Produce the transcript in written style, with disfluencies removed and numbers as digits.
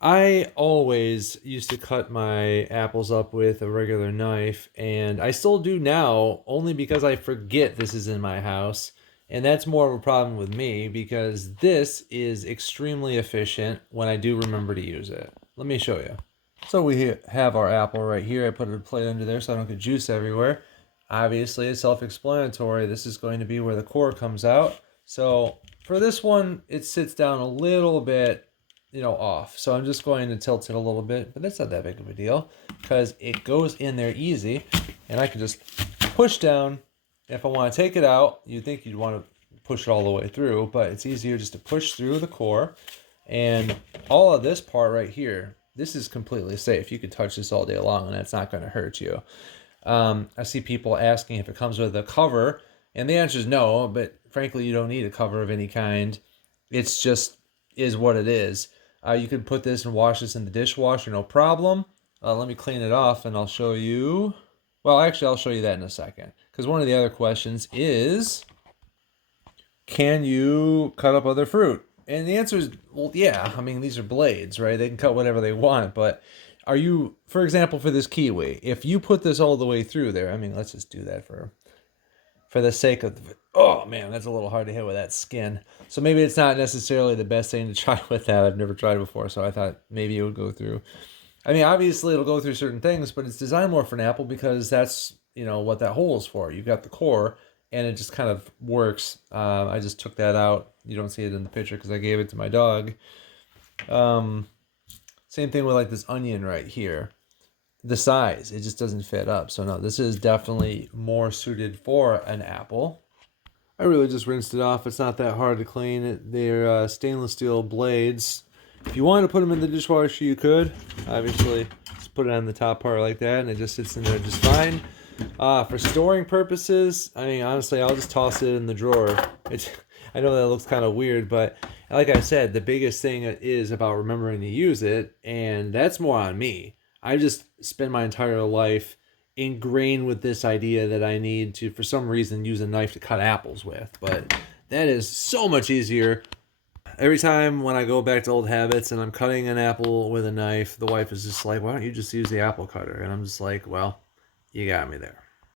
I always used to cut my apples up with a regular knife, and I still do now, only because I forget this is in my house. And that's more of a problem with me because this is extremely efficient when I do remember to use it. Let me show you. So we have our apple right here. I put a plate under there so I don't get juice everywhere. Obviously, it's self-explanatory. This is going to be where the core comes out. So for this one, it sits down a little bit, off. So I'm just going to tilt it a little bit, but that's not that big of a deal because it goes in there easy, and I can just push down. If I want to take it out, you'd think you'd want to push it all the way through, but it's easier just to push through the core. And all of this part right here, this is completely safe. You could touch this all day long and that's not going to hurt you. I see people asking if it comes with a cover, and the answer is no, but frankly, you don't need a cover of any kind. It's just is what it is. You can put this and wash this in the dishwasher, no problem. Let me clean it off and I'll show you. Well, actually, I'll show you that in a second. Because one of the other questions is, can you cut up other fruit? And the answer is, well, yeah. I mean, these are blades, right? They can cut whatever they want. But are you, for example, for this kiwi, if you put this all the way through there, I mean, let's just do that for the sake of oh man, that's a little hard to hit with that skin. So maybe it's not necessarily the best thing to try with that. I've never tried it before, so I thought maybe it would go through. I mean, obviously it'll go through certain things, but it's designed more for an apple because that's what that hole is for. You've got the core, and it just kind of works. I just took that out. You don't see it in the picture because I gave it to my dog. Um, Same thing with like this onion right here. The size, it just doesn't fit up. So no, this is definitely more suited for an apple. I really just rinsed it off. It's not that hard to clean. They're stainless steel blades. If you wanted to put them in the dishwasher, you could. Obviously, just put it on the top part like that, and it just sits in there just fine. For storing purposes, I mean, honestly, I'll just toss it in the drawer. It's, I know that looks kind of weird, but like I said, the biggest thing is about remembering to use it, and that's more on me. I just spend my entire life ingrained with this idea that I need to, for some reason, use a knife to cut apples with. But that is so much easier. Every time when I go back to old habits and I'm cutting an apple with a knife, the wife is just like, why don't you just use the apple cutter? And I'm just like, well, you got me there.